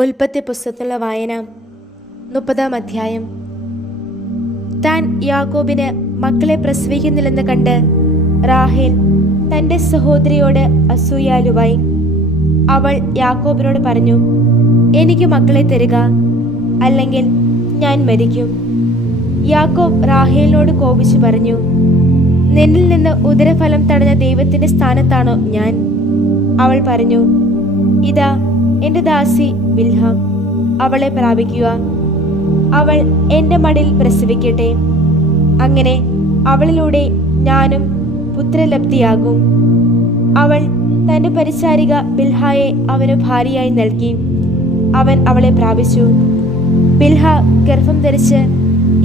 ഉൽപ്പത്തി പുസ്തകത്തിലുള്ള വായന 30-ാം അധ്യായം. താൻ യാക്കോബിന് മക്കളെ പ്രസവിക്കുന്നില്ലെന്ന് കണ്ട് റാഹേൽ തൻ്റെ സഹോദരിയോട് അസൂയാലുവായി. അവൾ യാക്കോബിനോട് പറഞ്ഞു, എനിക്ക് മക്കളെ തരിക, അല്ലെങ്കിൽ ഞാൻ മരിക്കും. യാക്കോബ് റാഹേലിനോട് കോപിച്ചു പറഞ്ഞു, നിന്നിൽ നിന്ന് ഉദരഫലം തടഞ്ഞ ദൈവത്തിൻ്റെ സ്ഥാനത്താണോ ഞാൻ? അവൾ പറഞ്ഞു, ഇതാ എൻ്റെ ദാസി ബിൽഹ, അവളെ പ്രാപിക്കുക. അവൾ എൻ്റെ മടിയിൽ പ്രസവിക്കട്ടെ. അങ്ങനെ അവളിലൂടെ ഞാനും പുത്രലബ്ധിയാകും. അവൾ തൻ്റെ പരിചാരിക ബിൽഹായെ അവന് ഭാര്യയായി നൽകി. അവൻ അവളെ പ്രാപിച്ചു. ബിൽഹ ഗർഭം ധരിച്ച്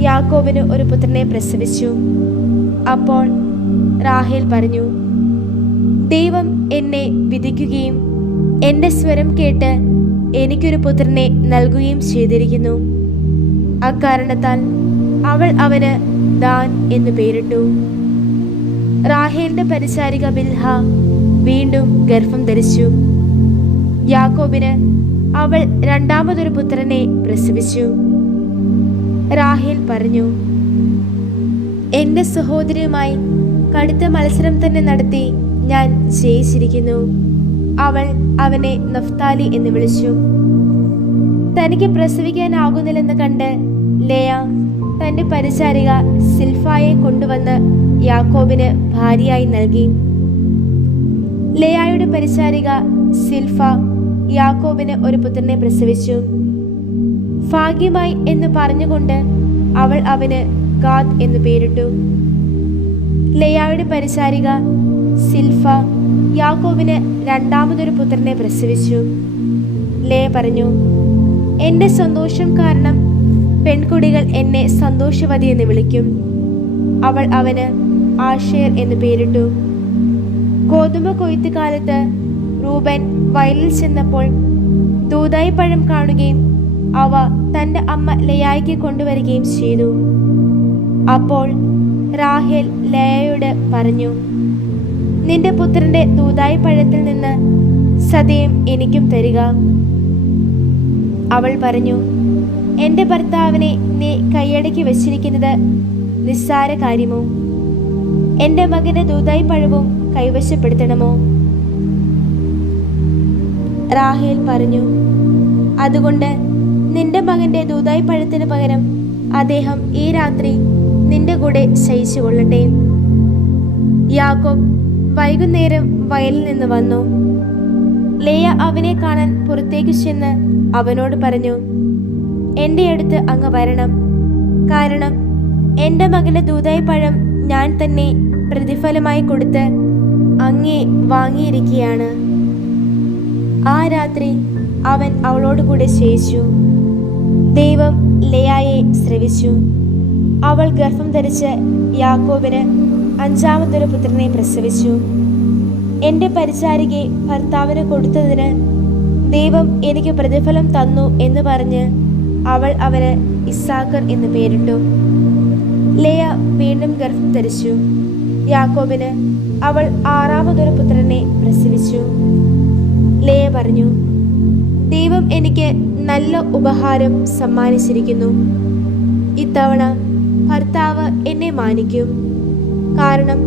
യാക്കോബിന് ഒരു പുത്രനെ പ്രസവിച്ചു. അപ്പോൾ റാഹേൽ പറഞ്ഞു, ദൈവം എന്നെ വിധിക്കുകയും എൻ്റെ സ്വരം കേട്ട് എനിക്കൊരു പുത്രനെ നൽകുകയും ചെയ്തിരിക്കുന്നു. അക്കാരണത്താൽ അവൾ അവന് ദാൻ എന്ന് പേരിട്ടു. റാഹേലിന്റെ പരിചാരിക ബിൽഹ വീണ്ടും ഗർഭം ധരിച്ചു. യാക്കോബിന് അവൾ രണ്ടാമതൊരു പുത്രനെ പ്രസവിച്ചു. റാഹേൽ പറഞ്ഞു, എൻ്റെ സഹോദരിയുമായി കടുത്ത മത്സരം തന്നെ നടത്തി ഞാൻ ജയിച്ചിരിക്കുന്നു. അവൾ അവനെ നഫ്താലി എന്ന് വിളിച്ചു. തനിക്ക് പ്രസവിക്കാനാകുന്നില്ലെന്ന് കണ്ട് ലേയ തൻ്റെ പരിചാരിക സിൽഫായെ കൊണ്ടുവന്ന് യാക്കോബിന് ഭാര്യയായി നൽകി. ലേയായുടെ പരിചാരിക സിൽഫ യാക്കോബിന് ഒരു പുത്രനെ പ്രസവിച്ചു. ഭാഗ്യമായി എന്ന് പറഞ്ഞുകൊണ്ട് അവൾ അവന് ഗാദ് എന്ന് പേരിട്ടു. ലേയായുടെ പരിചാരിക സിൽഫ യാക്കോബിന് രണ്ടാമതൊരു പുത്രനെ പ്രസവിച്ചു. ലേയ പറഞ്ഞു, എൻ്റെ സന്തോഷം കാരണം പെൺകുടികൾ എന്നെ സന്തോഷവതി എന്ന് വിളിക്കും. അവൾ അവന് ആഷേർ എന്ന് പേരിട്ടു. ഗോതമ്പ് കൊയ്ത്ത് കാലത്ത് റൂബൻ വയലിൽ ചെന്നപ്പോൾ ദൂതായി പഴം കാണുകയും അവ തൻ്റെ അമ്മ ലേയായ്ക്ക് കൊണ്ടുവരികയും ചെയ്തു. അപ്പോൾ റാഹേൽ ലേയയോട് പറഞ്ഞു, നിന്റെ പുത്രന്റെ ദൂതായി പഴത്തിൽ നിന്ന് സദയം എനിക്കും തരിക. അവൾ പറഞ്ഞു, എൻ്റെ ഭർത്താവിനെ നീ കൈയടക്കി വച്ചിരിക്കുന്നത് നിസ്സാര കാര്യമോ? എൻ്റെ മകന്റെ ദൂതായി പഴവും കൈവശപ്പെടുത്തണമോ? റാഹേൽ പറഞ്ഞു, അതുകൊണ്ട് നിന്റെ മകന്റെ ദൂതായി പഴത്തിന് പകരം അദ്ദേഹം ഈ രാത്രി നിന്റെ കൂടെ ശയിച്ചു കൊള്ളട്ടെ. യാക്കോബ് വൈകുന്നേരം വയലിൽ നിന്ന് വന്നു. ലേയ അവനെ കാണാൻ പുറത്തേക്ക് ചെന്ന് അവനോട് പറഞ്ഞു, എൻ്റെ അടുത്ത് അങ്ങ് വരണം, കാരണം എൻ്റെ മകന്റെ ദൂതായി പഴം ഞാൻ തന്നെ പ്രതിഫലമായി കൊടുത്ത് അങ്ങേ വാങ്ങിയിരിക്കുകയാണ്. ആ രാത്രി അവൻ അവളോട് കൂടെ ശയിച്ചു. ദൈവം ലേയായെ ശ്രവിച്ചു. അവൾ ഗർഭം ധരിച്ച് യാക്കോബിന് അഞ്ചാമതൊരു പുത്രനെ പ്രസവിച്ചു. എൻ്റെ പരിചാരികയെ ഭർത്താവിന് കൊടുത്തതിന് ദൈവം എനിക്ക് പ്രതിഫലം തന്നു എന്ന് പറഞ്ഞ് അവൾ അവന് ഇസ്സാക്കർ എന്ന് പേരിട്ടു. ലേയ വീണ്ടും ഗർഭം ധരിച്ചു. യാക്കോബിന് അവൾ ആറാമതൊരു പുത്രനെ പ്രസവിച്ചു. ലേയ പറഞ്ഞു, ദൈവം എനിക്ക് നല്ല ഉപഹാരം സമ്മാനിച്ചിരിക്കുന്നു. ഇത്തവണ ഭർത്താവ് എന്നെ മാനിക്കും, കാരണം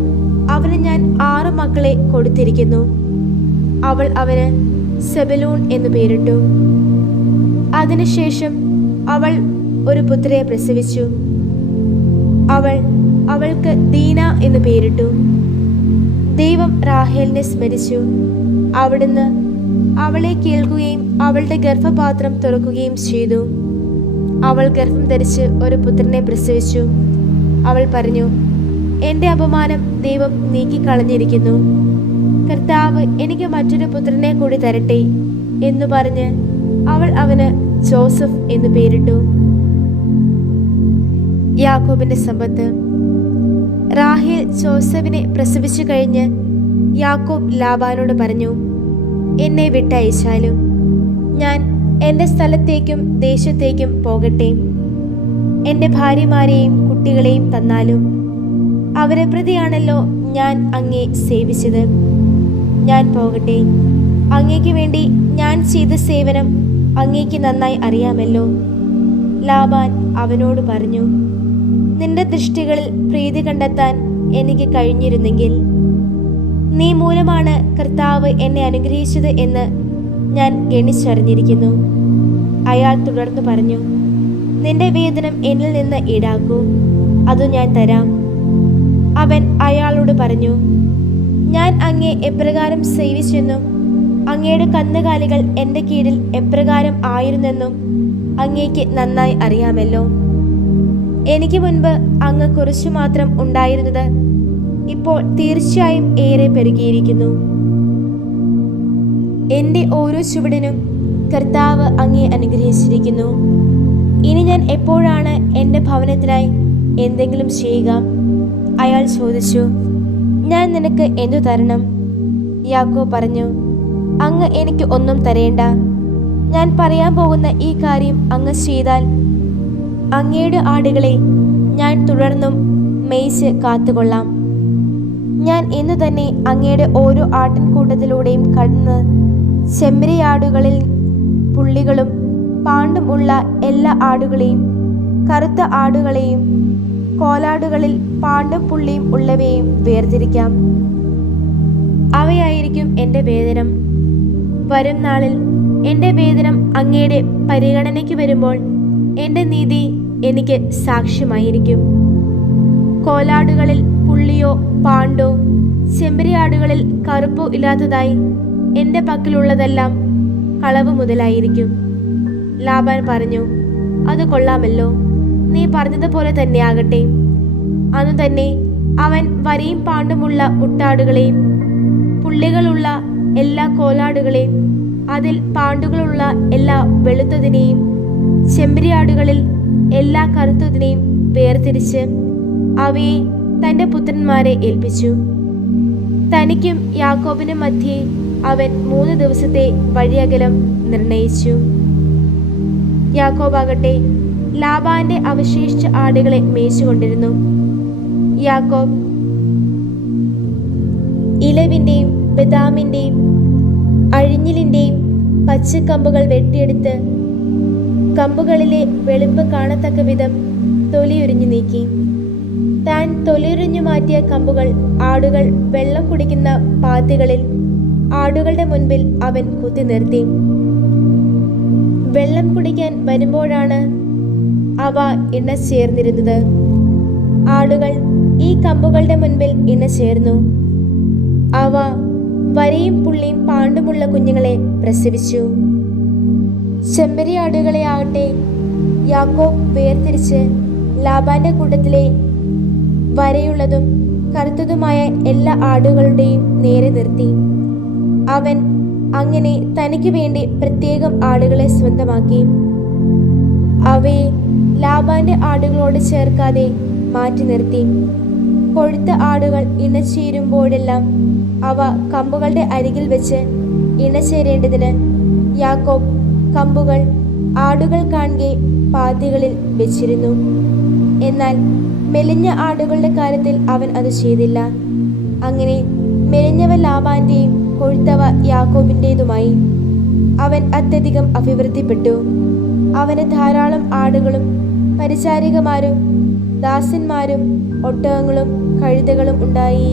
അവന് ഞാൻ 6 മക്കളെ കൊടുത്തിരിക്കുന്നു. അവൾ അവന് സെബലൂൺ എന്ന് പേരിട്ടു. അതിനുശേഷം അവൾ ഒരു പുത്രിയെ പ്രസവിച്ചു. അവൾക്ക് ദീന എന്ന് പേരിട്ടു. ദൈവം റാഹേലിനെ സ്മരിച്ചു. അവിടുന്ന് അവളെ കേൾക്കുകയും അവളുടെ ഗർഭപാത്രം തുറക്കുകയും ചെയ്തു. അവൾ ഗർഭം ധരിച്ച് ഒരു പുത്രനെ പ്രസവിച്ചു. അവൾ പറഞ്ഞു, എൻ്റെ അപമാനം ദൈവം നീക്കിക്കളഞ്ഞിരിക്കുന്നു. കർത്താവ് എനിക്ക് മറ്റൊരു പുത്രനെ കൂടി തരട്ടെ എന്നു പറഞ്ഞ് അവൾ അവന് ജോസഫ് എന്ന് പേരിട്ടു. യാക്കോബിന്റെ സമ്പത്ത്. റാഹേൽ ജോസഫിനെ പ്രസവിച്ചു കഴിഞ്ഞ് യാക്കോബ് ലാബാനോട് പറഞ്ഞു, എന്നെ വിട്ടയച്ചാലും ഞാൻ എൻ്റെ സ്ഥലത്തേക്കും ദേശത്തേക്കും പോകട്ടെ. എൻ്റെ ഭാര്യമാരെയും കുട്ടികളെയും തന്നാലും അവരെ പ്രതിയാണല്ലോ ഞാൻ അങ്ങേ സേവിച്ചത്. ഞാൻ പോകട്ടെ. അങ്ങേക്ക് വേണ്ടി ഞാൻ ചെയ്ത സേവനം അങ്ങേക്ക് നന്നായി അറിയാമല്ലോ. ലാബാൻ അവനോട് പറഞ്ഞു, നിന്റെ ദൃഷ്ടികളിൽ പ്രീതി കണ്ടെത്താൻ എനിക്ക് കഴിഞ്ഞിരുന്നെങ്കിൽ നീ മൂലമാണ് കർത്താവ് എന്നെ അനുഗ്രഹിച്ചത് എന്ന് ഞാൻ ഗണിച്ചറിഞ്ഞിരിക്കുന്നു. അയാൾ തുടർന്നു പറഞ്ഞു, നിന്റെ വേതനം എന്നിൽ നിന്ന് ഈടാക്കൂ, അതു ഞാൻ തരാം. അവൻ അയാളോട് പറഞ്ഞു, ഞാൻ അങ്ങയെ എപ്രകാരം സേവിച്ചെന്നും അങ്ങയുടെ കന്നുകാലികൾ എൻ്റെ കീഴിൽ എപ്രകാരം ആയിരുന്നെന്നും അങ്ങേക്ക് നന്നായി അറിയാമല്ലോ. എനിക്ക് മുൻപ് അങ്ങ് കുറച്ചു മാത്രം ഉണ്ടായിരുന്നത് ഇപ്പോൾ തീർച്ചയായും ഏറെ പെരുകിയിരിക്കുന്നു. എൻ്റെ ഓരോ ചുവടിനും കർത്താവ് അങ്ങയെ അനുഗ്രഹിച്ചിരിക്കുന്നു. ഇനി ഞാൻ എപ്പോഴാണ് എൻ്റെ ഭവനത്തിനായി എന്തെങ്കിലും ചെയ്യുക? അയാൾ ചോദിച്ചു, ഞാൻ നിനക്ക് എന്തു തരണം? യാക്കോബ് പറഞ്ഞു, അങ്ങ് എനിക്ക് ഒന്നും തരേണ്ട. ഞാൻ പറയാൻ പോകുന്ന ഈ കാര്യം അങ്ങ് ചെയ്താൽ അങ്ങയുടെ ആടുകളെ ഞാൻ തുടർന്നും മേയ്ച്ച് കാത്തുകൊള്ളാം. ഞാൻ ഇന്നു തന്നെ അങ്ങയുടെ ഓരോ ആട്ടിൻകൂട്ടത്തിലൂടെയും കടന്ന് ചെമ്മരിയാടുകളിൽ പുള്ളികളും പാണ്ടും ഉള്ള എല്ലാ ആടുകളെയും കറുത്ത ആടുകളെയും കോലാടുകളിൽ പാണ്ടും പുള്ളിയും ഉള്ളവയെയും വേർതിരിക്കാം. അവയായിരിക്കും എൻ്റെ വേതനം. വരും നാളിൽ എൻ്റെ വേതനം അങ്ങയുടെ പരിഗണനയ്ക്ക് വരുമ്പോൾ എൻ്റെ നീതി എനിക്ക് സാക്ഷ്യമായിരിക്കും. കോലാടുകളിൽ പുള്ളിയോ പാണ്ടോ ചെമ്പരിയാടുകളിൽ കറുപ്പോ ഇല്ലാത്തതായി എൻ്റെ പക്കലുള്ളതെല്ലാം കളവ് മുതലായിരിക്കും. ലാബാൻ പറഞ്ഞു, അത് കൊള്ളാമല്ലോ, നീ പറഞ്ഞതുപോലെ തന്നെ ആകട്ടെ. അന്നു തന്നെ അവൻ വരയും പാണ്ടുമുള്ള മുട്ടാടുകളെയും പുള്ളികളുള്ള എല്ലാ കോലാടുകളെയും അതിൽ പാണ്ടുകളുള്ള എല്ലാ വെളുത്തതിനെയും ചെമ്പരിയാടുകളിൽ എല്ലാ കറുത്തതിനെയും വേർതിരിച്ച് അവയെ തൻ്റെ പുത്രന്മാരെ ഏൽപ്പിച്ചു. തനിക്കും യാക്കോബിനും മധ്യേ അവൻ 3 ദിവസത്തെ വഴിയകലം നിർണയിച്ചു. യാക്കോബാകട്ടെ ലാബാന്റെ അവശേഷിച്ച ആടുകളെ മേയിച്ചുകൊണ്ടിരുന്നു. യാക്കോബ് ഇലവിൻ്റെയും ബദാമിൻ്റെയും അഴിഞ്ഞിലിൻ്റെയും പച്ചക്കമ്പുകൾ വെട്ടിയെടുത്ത് കമ്പുകളിലെ വെളുപ്പ് കാണത്തക്ക വിധം തൊലിയുരിഞ്ഞു നീക്കി. താൻ തൊലിയുരിഞ്ഞു മാറ്റിയ കമ്പുകൾ ആടുകൾ വെള്ളം കുടിക്കുന്ന പാത്തികളിൽ ആടുകളുടെ മുൻപിൽ അവൻ കുത്തി നിർത്തി. വെള്ളം കുടിക്കാൻ വരുമ്പോഴാണ് അവ ഇണചേർന്നിരുന്നത്. ആടുകൾ ഈ കമ്പുകളുടെ മുൻപിൽ ഇണചേർന്നു. അവ വരയും പുള്ളിയും പാണ്ടുമുള്ള കുഞ്ഞുങ്ങളെ പ്രസവിച്ചു. ചെമ്മരിയാടുകളെ ആകട്ടെ യാക്കോബ് വേർതിരിച്ച് ലാബാന്റെ കൂട്ടത്തിലെ വരയുള്ളതും കറുത്തതുമായ എല്ലാ ആടുകളുടെയും നേരെ നിർത്തി. അവൻ അങ്ങനെ തനിക്ക് വേണ്ടി പ്രത്യേകം ആടുകളെ സ്വന്തമാക്കി. അവയെ ലാബാന്റെ ആടുകളോട് ചേർക്കാതെ മാറ്റി നിർത്തി. കൊഴുത്ത ആടുകൾ ഇണചേരുമ്പോഴെല്ലാം അവ കമ്പുകളുടെ അരികിൽ വെച്ച് ഇണചേരേണ്ടതിന് യാക്കോബ് കമ്പുകൾ ആടുകൾ കാണെ പാത്തികളിൽ വെച്ചിരുന്നു. എന്നാൽ മെലിഞ്ഞ ആടുകളുടെ കാര്യത്തിൽ അവൻ അത് ചെയ്തില്ല. അങ്ങനെ മെലിഞ്ഞവ ലാബാന്റെയും കൊഴുത്തവ യാക്കോബിൻ്റെതുമായി. അവൻ അത്യധികം അഭിവൃദ്ധിപ്പെട്ടു. അവന് ധാരാളം ആടുകളും പരിചാരികമാരും ദാസന്മാരും ഒട്ടകങ്ങളും കഴുതകളും ഉണ്ടായി.